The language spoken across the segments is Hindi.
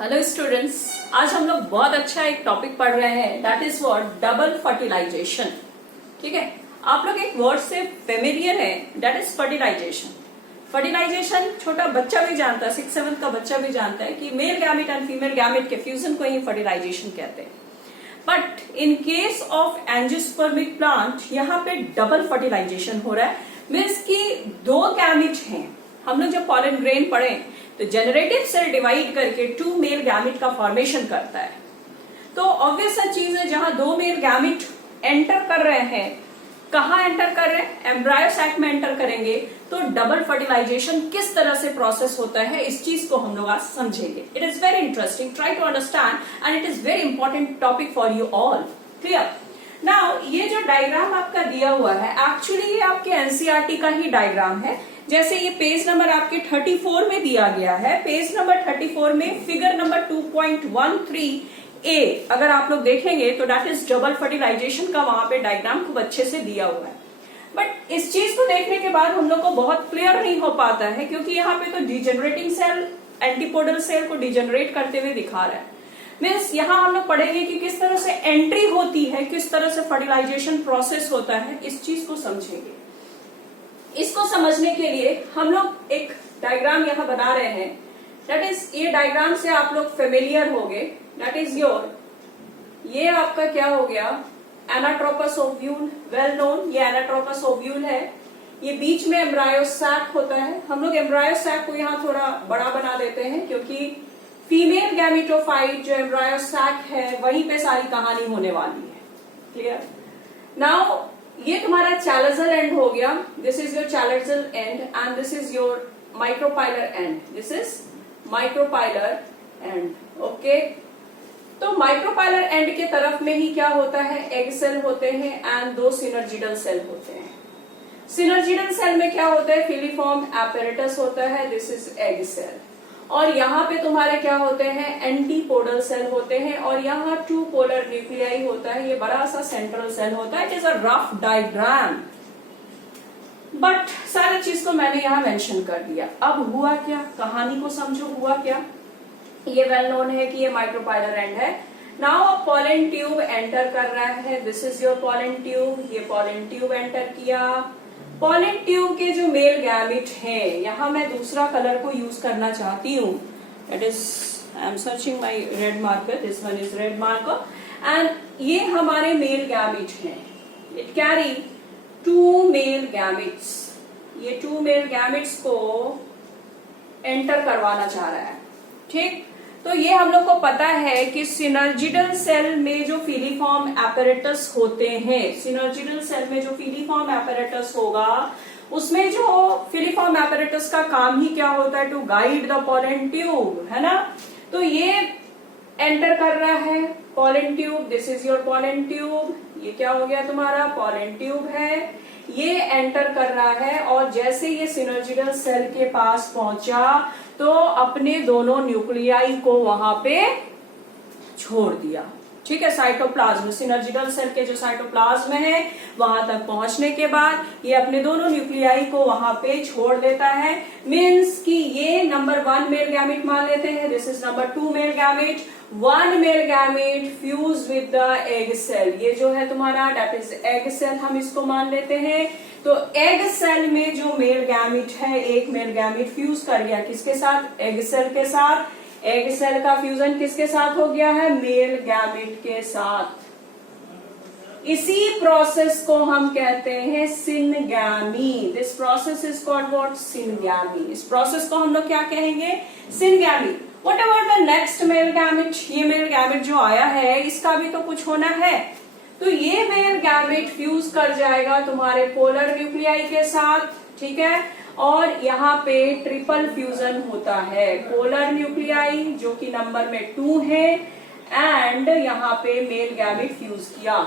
हेलो स्टूडेंट्स, आज हम लोग बहुत अच्छा एक टॉपिक पढ़ रहे हैं, that is what double fertilization. ठीक है, आप लोग एक वर्ड से फेमिलियर है, दैट इज फर्टिलाइजेशन। फर्टिलाइजेशन छोटा बच्चा भी जानता है, 6-7 का बच्चा भी जानता है कि male gamete and female gamete के फ्यूजन को ही फर्टिलाइजेशन कहते हैं। But in case of angiospermic plant यहाँ पे डबल फर्टिलाइजेशन हो रहा है, मीन्स की दो गैमेट हैं। हम लोग जब पॉलन ग्रेन पढ़े तो जेनरेटिव सेल डिवाइड करके 2 मेल गैमेट का फॉर्मेशन करता है। तो ऑब्वियस सा चीज है, जहां 2 मेल गैमेट एंटर कर रहे हैं, कहां एंटर कर रहे हैं? एम्ब्रायो सैक में एंटर करेंगे। तो डबल फर्टिलाइजेशन किस तरह से प्रोसेस होता है, इस चीज को हम लोग आज समझेंगे। It is very interesting, try to understand and it is very important topic for you all. Clear? Now ये जो डायग्राम आपका दिया हुआ है, एक्चुअली ये आपके एनसीईआरटी का ही डायग्राम है। जैसे ये पेज नंबर आपके 34 में दिया गया है, पेज नंबर 34 में फिगर नंबर 2.13A अगर आप लोग देखेंगे तो दैट इज डबल फर्टिलाइजेशन का वहां पे डायग्राम खूब अच्छे से दिया हुआ है। बट इस चीज को देखने के बाद हम लोग को बहुत क्लियर नहीं हो पाता है, क्योंकि यहाँ पे तो डिजेनरेटिंग सेल एंटीपोडल सेल को डिजेनरेट करते हुए दिखा रहा है। मीन्स यहाँ हम लोग पढ़ेंगे कि किस तरह से एंट्री होती है, किस तरह से फर्टिलाइजेशन प्रोसेस होता है, इस चीज को समझेंगे। इसको समझने के लिए हम लोग एक डायग्राम यहाँ बना रहे हैं, दैट इज ये डायग्राम से आप लोग फेमिलियर हो गए। दैट इज योर, ये आपका क्या हो गया, एनाट्रोपस ओव्यूल, वेल नोन। ये एनाट्रोपस ओव्यूल है, ये बीच में एम्ब्रायो सैक होता है। हम लोग एम्ब्रायो सैक को यहाँ थोड़ा बड़ा बना देते हैं, क्योंकि फीमेल गैमेटोफाइट जो एम्ब्रायो सैक है वहीं पे सारी कहानी होने वाली है। क्लियर? नाउ ये तुम्हारा चैलेजल एंड हो गया, this is your chalazal and and this is your micropylar and, this is micropylar and. Okay, तो माइक्रोपाइलर एंड के तरफ में ही क्या होता है, एग सेल होते हैं एंड 2 सिनर्जिडल सेल होते हैं। सिनर्जिडल सेल में क्या होता है, फिलीफॉर्म एपेरेटस होता है, दिस इज एग सेल। और यहाँ पे तुम्हारे क्या होते हैं, एंटीपोडल सेल होते हैं, और यहाँ 2 पोलर न्यूक्लियाई होता है, ये बड़ा सा सेंट्रल सेल होता है। It is a rough diagram, but सारी चीज को मैंने यहाँ मेंशन कर दिया। अब हुआ क्या, कहानी को समझो, हुआ क्या। ये वेल नोन है कि ये माइक्रोपाइलर एंड है। नाउ पॉलन ट्यूब एंटर कर रहा है, this is your pollen tube. ये पॉलन ट्यूब एंटर किया। पॉलन ट्यूब के जो मेल गैमेट हैं, यहां मैं दूसरा कलर को यूज करना चाहती हूँ, that is I am searching my red marker, this one is red marker and ये हमारे मेल गैमेट हैं। It carry 2 male gametes. ये 2 मेल गैमेट्स को एंटर करवाना चाह रहा है। ठीक, तो ये हम लोग को पता है कि सिनर्जिडल सेल में जो फिलीफॉर्म एपेरेटस होते हैं, सिनर्जिडल सेल में जो फिलीफॉर्म एपेरेटस होगा, उसमें जो फिलीफॉर्म एपेरेटस का काम ही क्या होता है, to guide the pollen tube, है ना। तो ये एंटर कर रहा है pollen tube, this is your pollen tube. ये क्या हो गया तुम्हारा, पॉलन ट्यूब है। ये एंटर कर रहा है और जैसे ये सिनर्जिडल सेल के पास पहुंचा तो अपने दोनों न्यूक्लियाई को वहां पे छोड़ दिया। ठीक है, साइटोप्लाज्म, सिनर्जिडल सेल के जो साइटोप्लाज्म है वहां तक पहुंचने के बाद ये अपने दोनों न्यूक्लियाई को वहां पे छोड़ देता है। मीन्स कि ये नंबर 1 मेल गैमेट मान लेते हैं, this is number 2 male gamete. 1 male gamete fuse with the egg cell, ये जो है तुम्हारा दैट इज एग सेल, हम इसको मान लेते हैं। तो एग सेल में जो मेल गैमेट है, एक मेल गैमेट फ्यूज कर गया किसके साथ, एग सेल के साथ। एग सेल का फ्यूजन किसके साथ हो गया है, मेल गैमेट के साथ। इसी प्रोसेस को हम कहते हैं syngamy. This process is called what, syngamy. इस प्रोसेस को हम लोग क्या कहेंगे, syngamy. What about the next male gamete, ये मेल गैमेट जो आया है इसका भी तो कुछ होना है। तो ये मेल गैमेट फ्यूज कर जाएगा तुम्हारे पोलर न्यूक्लियाई के साथ। ठीक है, और यहाँ पे ट्रिपल फ्यूजन होता है, पोलर न्यूक्लियाई जो कि नंबर में 2 है एंड यहाँ पे मेल गैमेट फ्यूज किया।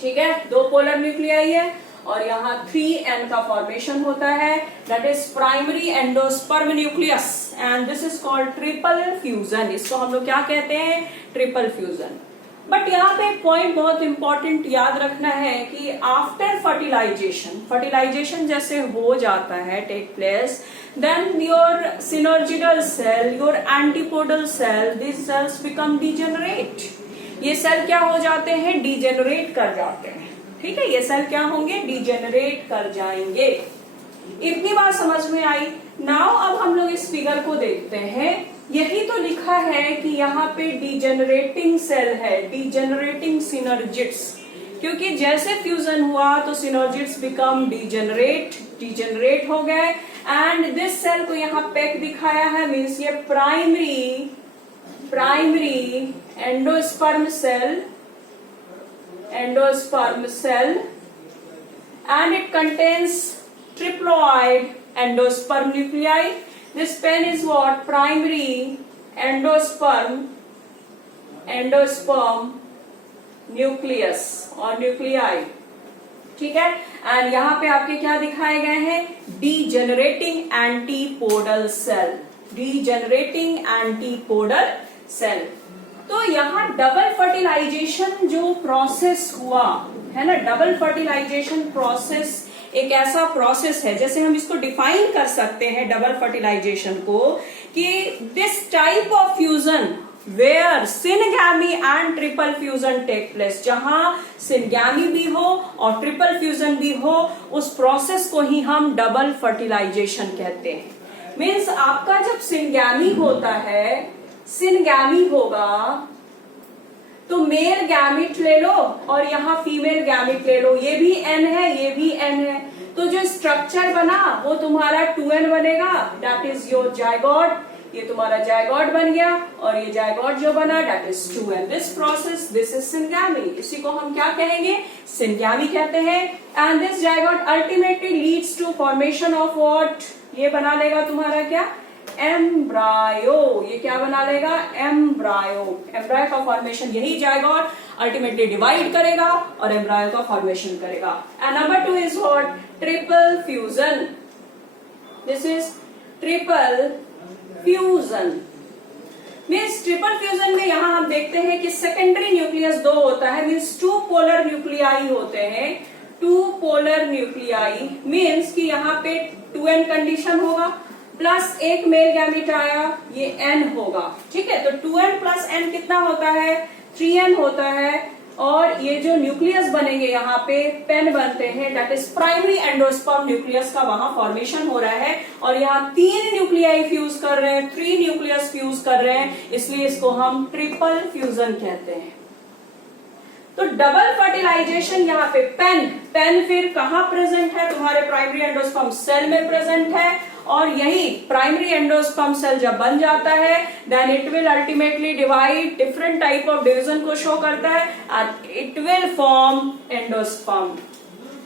ठीक है, 2 पोलर न्यूक्लियाई है और यहाँ 3N का फॉर्मेशन होता है, that is primary endosperm nucleus and this is called triple fusion. इसको हम लोग क्या कहते हैं, ट्रिपल फ्यूजन। बट यहाँ पे एक पॉइंट बहुत इंपॉर्टेंट याद रखना है कि आफ्टर फर्टिलाइजेशन जैसे हो जाता है take place, then your synergidal cell, your antipodal cell, this cells become degenerate. ये सेल क्या हो जाते हैं? डिजेनरेट कर जाते हैं। ठीक है, ये सेल क्या होंगे? डिजेनरेट कर जाएंगे। इतनी बात समझ में आई। नाउ अब हम लोग इस फिगर को देखते हैं। यही तो लिखा है कि यहाँ पे डिजेनरेटिंग सेल है, डिजेनरेटिंग सिनर्जिड्स, क्योंकि जैसे फ्यूजन हुआ तो सिनर्जिड्स बिकम डिजेनरेट हो गए। एंड दिस सेल को यहाँ पेक दिखाया है, मीन्स ये primary endosperm cell and it contains triploid endosperm nuclei. This pen is what? Primary endosperm nucleus or nuclei. ठीक है, एंड यहाँ पे आपके क्या दिखाए गए हैं? डिजेनरेटिंग एंटीपोडल सेल। तो यहाँ डबल फर्टिलाइजेशन जो प्रोसेस हुआ है ना, डबल फर्टिलाइजेशन प्रोसेस एक ऐसा प्रोसेस है, जैसे हम इसको डिफाइन कर सकते हैं डबल फर्टिलाइजेशन को, कि this type of fusion where syngamy and triple fusion take place, जहां सिनगैमी भी हो और ट्रिपल फ्यूजन भी हो, उस प्रोसेस को ही हम डबल फर्टिलाइजेशन कहते हैं। मीन्स आपका जब सिनगैमी होता है, सिनगैमी होगा तो मेल गैमिट ले लो और यहाँ फीमेल गैमिट ले लो, ये भी एन है, ये भी एन है, तो जो स्ट्रक्चर बना वो तुम्हारा 2n बनेगा, दैट इज योर जायगोट। ये तुम्हारा जायगोट बन गया और ये जायगोट जो बना that is 2n। This process, this is syngamy. इसी को हम क्या कहेंगे? सिनगैमी कहते हैं। And this zygote ultimately leads to formation of what? ये बना लेगा तुम्हारा क्या? एम्ब्रायो। ये क्या बना लेगा? एम्ब्रायो। एम्ब्रायो का फॉर्मेशन, यही जायगोट अल्टीमेटली डिवाइड करेगा और एम्ब्रायो का फॉर्मेशन करेगा। And number 2 is what? Triple fusion. This is triple fusion. Means triple fusion में यहां हम देखते हैं कि सेकेंडरी न्यूक्लियस 2 होता है, मीन्स 2 पोलर न्यूक्लियाई होते हैं। 2 पोलर न्यूक्लियाई मीन्स कि यहाँ पे 2n कंडीशन होगा, प्लस एक मेल गैमिट आया, ये n होगा। ठीक है, तो 2n प्लस n कितना होता है? 3n होता है। और ये जो न्यूक्लियस बनेंगे यहाँ पे पेन बनते हैं, that is primary endosperm nucleus का वहां फॉर्मेशन हो रहा है। और यहाँ 3 न्यूक्लियाई फ्यूज कर रहे हैं, 3 न्यूक्लियस फ्यूज कर रहे हैं, इसलिए इसको हम ट्रिपल फ्यूजन कहते हैं। तो डबल फर्टिलाइजेशन यहाँ पे पेन फिर कहाँ प्रेजेंट है? तुम्हारे प्राइमरी एंडोस्पर्म सेल में प्रेजेंट है। और यही प्राइमरी एंडोस्पर्म सेल जब बन जाता है, then it will ultimately divide, different type of division को शो करता है, and it will form endosperm.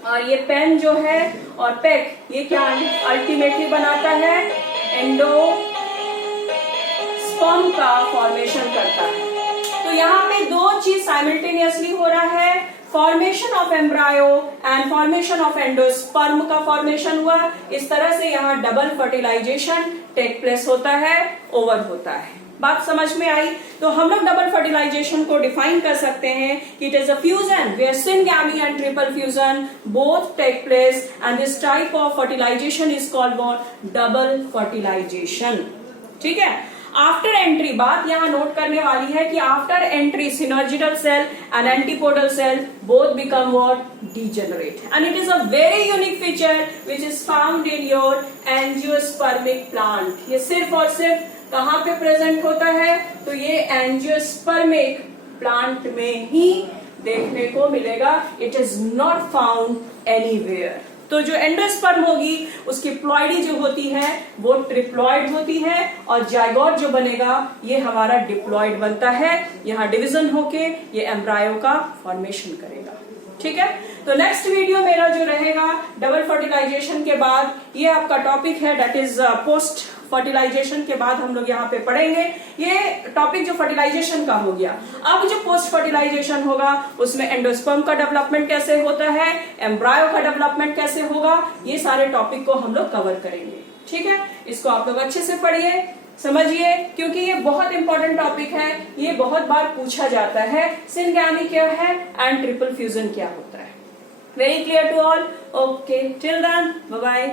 और ये पेन जो है और पेक, ये क्या अल्टीमेटली बनाता है? एंडोस्पर्म का फॉर्मेशन करता है। तो यहाँ पे 2 चीज साइमल्टेनियसली हो रहा है, formation of embryo and formation of endosperm का फॉर्मेशन हुआ। इस तरह से यहाँ डबल फर्टिलाइजेशन टेक प्लेस होता है, ओवर होता है। बात समझ में आई? तो हम लोग डबल फर्टिलाइजेशन को डिफाइन कर सकते हैं कि it is a fusion where syngamy and triple fusion both take place, and this type of fertilization is called what? Double fertilization. ठीक है, आफ्टर एंट्री, बात यहाँ नोट करने वाली है कि after entry synergidal cell and antipodal cell both become what? Degenerate. And it is a very unique feature which is found in your angiospermic plant. ये सिर्फ और सिर्फ कहाँ पे प्रेजेंट होता है? तो ये एंजियोस्पर्मिक प्लांट में ही देखने को मिलेगा। It is not found anywhere. तो जो एंडोस्पर्म होगी उसकी प्लॉइडी जो होती है वो ट्रिप्लॉइड होती है, और जायगोट जो बनेगा ये हमारा डिप्लॉइड बनता है। यहाँ डिवीजन होके ये एम्ब्रायो का फॉर्मेशन करेगा। ठीक है, तो नेक्स्ट वीडियो मेरा जो रहेगा डबल फर्टिलाइजेशन के बाद, ये आपका टॉपिक है, दैट इज पोस्ट फर्टिलाइजेशन के बाद हम लोग यहाँ पे पढ़ेंगे। ये टॉपिक जो फर्टिलाइजेशन का हो गया। अब जो पोस्ट फर्टिलाइजेशन होगा उसमें एंडोस्पर्म का डेवलपमेंट कैसे होता है, एम्ब्रायो का डेवलपमेंट कैसे होगा, ये सारे टॉपिक को हम लोग कवर करेंगे। ठीक है, इसको आप लोग अच्छे से पढ़िए। समझिए, क्योंकि ये बहुत इंपॉर्टेंट टॉपिक है, ये बहुत बार पूछा जाता है। सिनगैमी क्या है एंड ट्रिपल फ्यूजन क्या होता है। Very clear to all? Okay, till then bye bye.